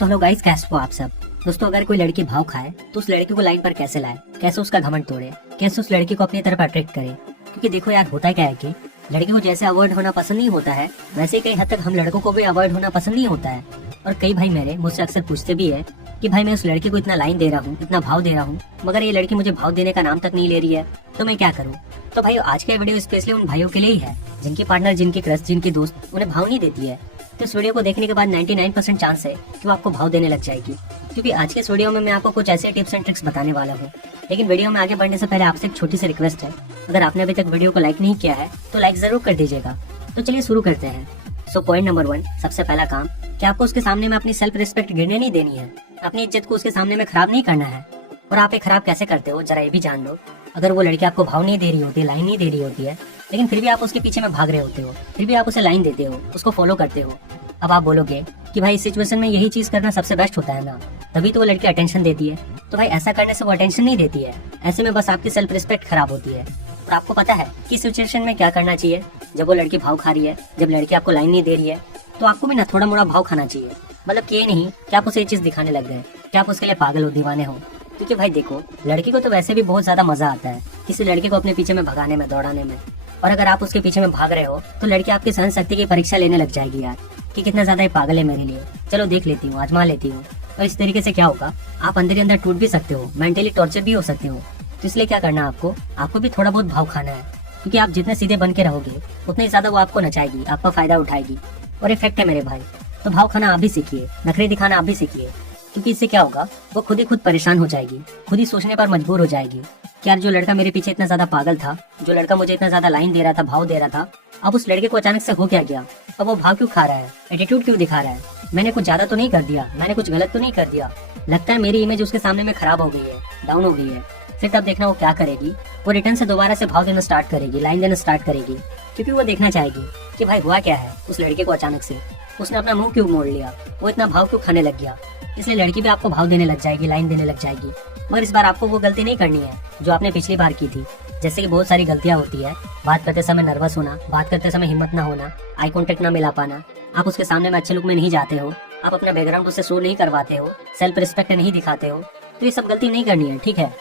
तो hello guys, कैसे हो आप सब। दोस्तों, अगर कोई लड़की भाव खाए तो उस लड़की को लाइन पर कैसे लाए, कैसे उसका घमंड तोड़े, कैसे उस लड़की को अपनी तरफ अट्रैक्ट करे। क्योंकि देखो यार, होता क्या है कि लड़की को जैसे अवॉइड होना पसंद नहीं होता है, वैसे ही कई हद तक हम लड़कों को भी अवॉइड होना पसंद नहीं होता है। और कई भाई मेरे मुझसे अक्सर पूछते भी है कि भाई मैं उस लड़की को इतना लाइन दे रहा हूँ, इतना भाव दे रहा हूँ, मगर ये लड़की मुझे भाव देने का नाम तक नहीं ले रही है, तो मैं क्या करूँ। तो भाई आज का वीडियो स्पेशली उन भाइयों के लिए ही है जिनकी पार्टनर, जिनकी क्रश, जिनकी दोस्त उन्हें भाव नहीं देती है। तो इस वीडियो को देखने के बाद 99% चांस है कि वो आपको भाव देने लग जाएगी। क्योंकि आज के इस वीडियो में मैं आपको कुछ ऐसे टिप्स एंड ट्रिक्स बताने वाला हूँ। लेकिन वीडियो में आगे बढ़ने से पहले आपसे एक छोटी सी रिक्वेस्ट है, अगर आपने अभी तक वीडियो को लाइक नहीं किया है तो लाइक जरूर कर दीजिएगा। तो चलिए शुरू करते हैं। सो पॉइंट नंबर 1, सबसे पहला काम कि आपको उसके सामने में अपनी सेल्फ रिस्पेक्ट गिरने नहीं देनी है, अपनी इज्जत को उसके सामने में खराब नहीं करना है। और आप ये खराब कैसे करते हो जरा ये भी जान लो। अगर वो लड़की आपको भाव नहीं दे रही होती, लाइन नहीं दे रही होती है, लेकिन फिर भी आप उसके पीछे में भाग रहे होते हो, फिर भी आप उसे लाइन देते हो, उसको फॉलो करते हो। अब आप बोलोगे कि भाई इस सिचुएशन में यही चीज करना सबसे बेस्ट होता है ना, तभी तो वो लड़की अटेंशन देती है। तो भाई ऐसा करने से वो अटेंशन नहीं देती है, ऐसे में बस आपकी सेल्फ रिस्पेक्ट खराब होती है। और आपको पता है कि इस सिचुएशन में क्या करना चाहिए। जब वो लड़की भाव खा रही है, जब लड़की आपको लाइन नहीं दे रही है, तो आपको भी ना थोड़ा मोड़ा भाव खाना चाहिए। मतलब कि ये नहीं कि आप उसे ये चीज दिखाने लग गए कि आप उसके लिए पागल हो, दीवाने हो। क्योंकि भाई देखो, लड़की को तो वैसे भी बहुत ज्यादा मजा आता है किसी लड़के को अपने पीछे में भगाने में, दौड़ाने में। और अगर आप उसके पीछे में भाग रहे हो तो लड़की आपकी सहन शक्ति की परीक्षा लेने लग जाएगी यार, कि कितना ज्यादा ये पागल है मेरे लिए, चलो देख लेती हूँ, आजमा लेती हूँ। और इस तरीके से क्या होगा, आप अंदर ही अंदर टूट भी सकते हो, मेंटली टॉर्चर भी हो सकते हो। तो इसलिए क्या करना आपको भी थोड़ा बहुत भाव खाना है। क्योंकि आप जितने सीधे बन के रहोगे उतने ज्यादा वो आपको नचाएगी, आपका फायदा उठाएगी। और इफेक्ट है मेरे भाई, तो भाव खाना आप भी सीखिए, नखरे दिखाना आप भी सीखिए। क्योंकि इससे क्या होगा, वो खुद ही खुद परेशान हो जाएगी, खुद ही सोचने पर मजबूर हो जाएगी कि यार जो लड़का मेरे पीछे इतना ज्यादा पागल था, जो लड़का मुझे इतना ज्यादा लाइन दे रहा था, भाव दे रहा था, अब उस लड़के को अचानक से हो क्या गया। अब वो भाव क्यों खा रहा है, एटीट्यूड क्यों दिखा रहा है। मैंने कुछ ज्यादा तो नहीं कर दिया, मैंने कुछ गलत तो नहीं कर दिया। लगता है मेरी इमेज उसके सामने में खराब हो गई है, डाउन हो गई है। फिर तब देखना वो क्या करेगी, वो रिटर्न से दोबारा से भाव देना स्टार्ट करेगी, लाइन देना स्टार्ट करेगी। क्योंकि वो देखना चाहेगी कि भाई हुआ क्या है उस लड़के को, अचानक से उसने अपना मुंह क्यों मोड़ लिया, वो इतना भाव क्यों खाने लग गया। इसलिए लड़की भी आपको भाव देने लग जाएगी, लाइन देने लग जाएगी। मगर इस बार आपको वो गलती नहीं करनी है जो आपने पिछली बार की थी। जैसे कि बहुत सारी गलतियां होती है, बात करते समय नर्वस होना, बात करते समय हिम्मत ना होना, आई कांटेक्ट ना मिला पाना, आप उसके सामने में अच्छे लुक में नहीं जाते हो, आप अपना बैकग्राउंड उससे शो नहीं करवाते हो, सेल्फ रिस्पेक्ट नहीं दिखाते हो। तो ये सब गलती नहीं करनी है, ठीक है।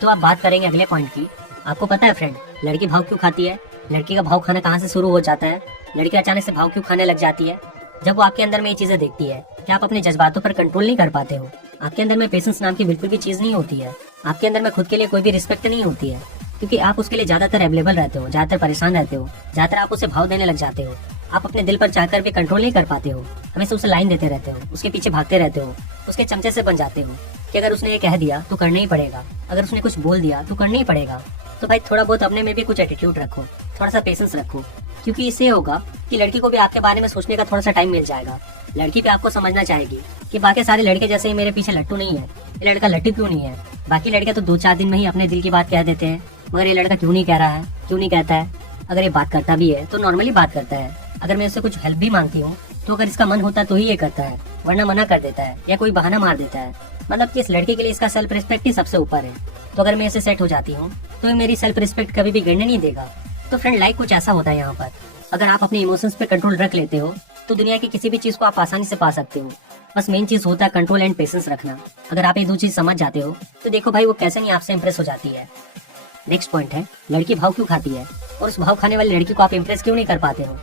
तो आप बात करेंगे अगले पॉइंट की। आपको पता है फ्रेंड, लड़की भाव क्यों खाती है, लड़की का भाव खाना कहाँ से शुरू हो जाता है, लड़की अचानक से भाव क्यों खाने लग जाती है। जब वो आपके अंदर में ये चीजें देखती है कि आप अपने जज्बातों पर कंट्रोल नहीं कर पाते हो, आपके अंदर में पेशेंस नाम की बिल्कुल भी चीज नहीं होती है, आपके अंदर में खुद के लिए कोई भी रिस्पेक्ट नहीं होती है। क्योंकि आप उसके लिए ज्यादातर अवेलेबल रहते हो, ज्यादातर परेशान रहते हो, ज्यादातर आप उसे भाव देने लग जाते हो। आप अपने दिल पर चाहकर भी कंट्रोल नहीं कर पाते हो, हमेशा उसे लाइन देते रहते हो, उसके पीछे भागते रहते हो, उसके चमचे से बन जाते हो कि अगर उसने ये कह दिया तो करना ही पड़ेगा, अगर उसने कुछ बोल दिया तो करना ही पड़ेगा। तो भाई थोड़ा बहुत अपने में भी कुछ एटीट्यूड रखो, थोड़ा सा पेशेंस रखो। क्योंकि इससे होगा कि लड़की को भी आपके बारे में सोचने का थोड़ा सा टाइम मिल जाएगा। लड़की भी आपको समझना चाहेगी कि बाकी सारे लड़के जैसे ही मेरे पीछे लट्टू नहीं है, ये लड़का लट्टू क्यों नहीं है। बाकी लड़के तो 2-4 दिन में ही अपने दिल की बात कह देते हैं, मगर ये लड़का क्यों नहीं कह रहा है, क्यों नहीं कहता है। अगर ये बात करता भी है तो नॉर्मली बात करता है। अगर मैं उससे कुछ हेल्प भी मांगती हूँ तो अगर इसका मन होता तो ही ये करता है, वरना मना कर देता है या कोई बहाना मार देता है। मतलब कि इस लड़के के लिए इसका सेल्फ रिस्पेक्ट ही सबसे ऊपर है। तो अगर मैं इसे सेट हो जाती हूँ तो ये मेरी सेल्फ रिस्पेक्ट कभी भी गिरने नहीं देगा। तो फ्रेंड, लाइफ कुछ ऐसा होता है यहाँ पर, अगर आप अपने इमोशंस पे कंट्रोल रख लेते हो तो दुनिया की किसी भी चीज को आप आसानी से पा सकते हो। बस मेन चीज होता है कंट्रोल एंड पेशेंस रखना। अगर आप ये दो चीज समझ जाते हो तो देखो भाई वो कैसे नहीं आपसे इंप्रेस हो जाती है। नेक्स्ट पॉइंट है, लड़की भाव क्यों खाती है और उस भाव खाने वाली लड़की को आप इंप्रेस क्यों नहीं कर पाते हो।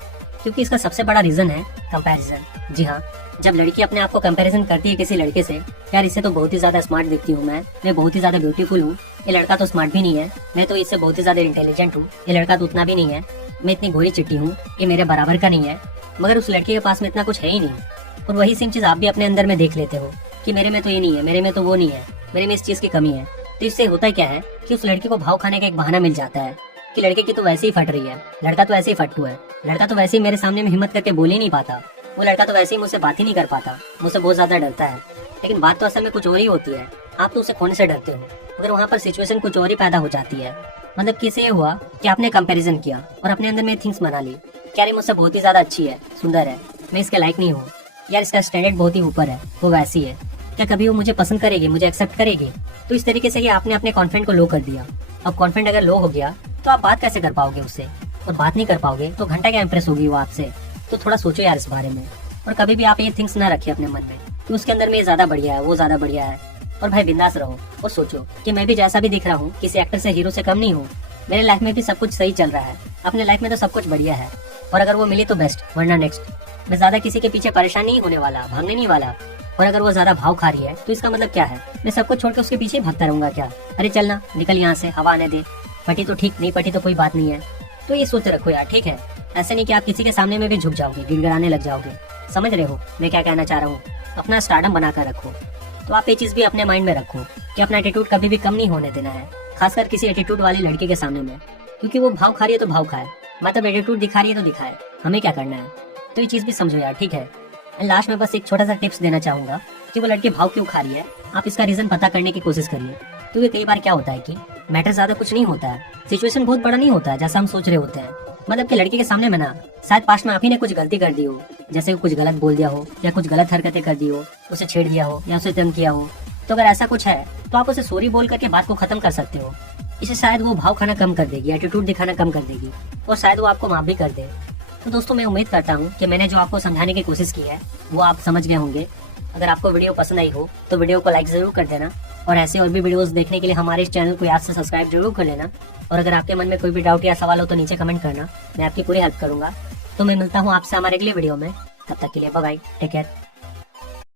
क्योंकि इसका सबसे बड़ा रीजन है कंपैरिजन। जी हाँ, जब लड़की अपने आप को कंपैरिजन करती है किसी लड़के से, यार इससे तो बहुत ही ज्यादा स्मार्ट दिखती हूँ मैं बहुत ही ज्यादा ब्यूटीफुल हूँ, ये लड़का तो स्मार्ट भी नहीं है, मैं तो इससे बहुत ही ज्यादा इंटेलिजेंट हूँ, ये लड़का तो उतना भी नहीं है, मैं इतनी गोरी चिट्टी हूँ, ये मेरे बराबर का नहीं है। मगर उस लड़के के पास में इतना कुछ है ही नहीं। और वही सेम चीज आप भी अपने अंदर में देख लेते हो कि मेरे में तो ये नहीं है, मेरे में तो वो नहीं है, मेरे में इस चीज की कमी है। तो इससे होता क्या है कि उस लड़की को भाव खाने का एक बहाना मिल जाता है कि लड़के की तो वैसे ही फट रही है, लड़का तो ऐसे ही फट्टू है, लड़का तो वैसे ही मेरे सामने में हिम्मत करके बोल ही नहीं पाता, वो लड़का तो वैसे ही मुझसे बात ही नहीं कर पाता, मुझसे बहुत ज्यादा डरता है। लेकिन बात तो असल में कुछ और ही होती है, आप तो उसे खोने से डरते हो, मगर वहाँ पर सिचुएशन कुछ और ही पैदा हो जाती है। मतलब किसे हुआ कि आपने कंपैरिजन किया और अपने अंदर में थिंग्स बना ली, क्या ये मुझसे बहुत ही ज्यादा अच्छी है, सुंदर है, मैं इसके लायक नहीं हूँ, यार इसका स्टैंडर्ड बहुत ही ऊपर है, वो वैसी है, क्या कभी वो मुझे पसंद करेगी, मुझे एक्सेप्ट करेगी। तो इस तरीके से ही आपने अपने कॉन्फिडेंट को लो कर दिया। अब कॉन्फिडेंट अगर लो हो गया तो आप बात कैसे कर पाओगे उससे, और बात नहीं कर पाओगे तो घंटा क्या इंप्रेस होगी वो आपसे। तो थोड़ा सोचो यार इस बारे में, और कभी भी आप ये थिंग्स ना रखिए अपने मन में कि उसके अंदर में ये ज्यादा बढ़िया है, वो ज्यादा बढ़िया है। और भाई बिंदास रहो और सोचो कि मैं भी जैसा भी दिख रहा हूँ किसी एक्टर से, हीरो से कम नहीं हूँ। मेरे लाइफ में भी सब कुछ सही चल रहा है, अपने लाइफ में तो सब कुछ बढ़िया है। और अगर वो मिली तो बेस्ट, वरना नेक्स्ट। मैं ज्यादा किसी के पीछे परेशान नहीं होने वाला, भागने नहीं वाला। और अगर वो ज्यादा भाव खा रही है तो इसका मतलब क्या है? मैं सब कुछ छोड़ के उसके पीछे ही भागता रहूंगा क्या? अरे चलना, निकल यहाँ से, हवा आने दे। पटी तो ठीक, नहीं पटी तो कोई बात नहीं है। तो ये सोच रखो यार, ठीक है? ऐसे नहीं कि आप किसी के सामने में भी झुक जाओगे, गिड़गिड़ाने लग जाओगे। समझ रहे हो मैं क्या कहना चाह रहा हूँ? अपना स्टारडम बना कर रखो। तो आप ये चीज भी अपने माइंड में रखो कि अपना एटीट्यूड कभी भी कम नहीं होने देना है, खासकर किसी एटीट्यूड वाली लड़की के सामने में। क्योंकि वो भाव खा रही है तो भाव खाए, मतलब एटीट्यूड दिखा रही है तो दिखाए, हमें क्या करना है? तो ये चीज भी समझो यार, ठीक है? एंड लास्ट में बस एक छोटा सा टिप्स देना चाहूंगा कि वो लड़की भाव क्यों खा रही है, आप इसका रीजन पता करने की कोशिश करिए। क्योंकि कई बार क्या होता है कि मैटर ज्यादा कुछ नहीं होता है, सिचुएशन बहुत बड़ा नहीं होता है जैसा हम सोच रहे होते हैं। मतलब कि लड़की के सामने में ना शायद पास्ट में आप ही ने कुछ गलती कर दी हो, जैसे कुछ गलत बोल दिया हो या कुछ गलत हरकतें कर दी हो, उसे छेड़ दिया हो या उसे तंग किया हो। तो अगर ऐसा कुछ है तो आप उसे सॉरी बोल करके बात को खत्म कर सकते हो। इसे शायद वो भाव खाना कम कर देगी, एटीट्यूड दिखाना कम कर देगी, और शायद वो आपको माफ भी कर दे। तो दोस्तों मैं उम्मीद करता हूँ कि मैंने जो आपको समझाने की कोशिश की है वो आप समझ गए होंगे। अगर आपको वीडियो पसंद आई हो तो वीडियो को लाइक जरूर कर देना, और ऐसे और भी वीडियोस देखने के लिए हमारे इस चैनल को याद से सब्सक्राइब जरूर कर लेना। और अगर आपके मन में कोई भी डाउट या सवाल हो तो नीचे कमेंट करना, मैं आपकी पूरी हेल्प करूंगा। तो मैं मिलता हूँ आपसे हमारे अगले वीडियो में, तब तक के लिए बाय बाय, टेक केयर।